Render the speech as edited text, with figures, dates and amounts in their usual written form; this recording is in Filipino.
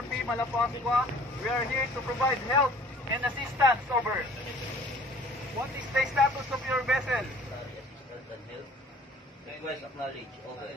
PRP Malapascua. We are here to provide help and assistance. Over. What is the status of your vessel? Can you guys acknowledge? Over.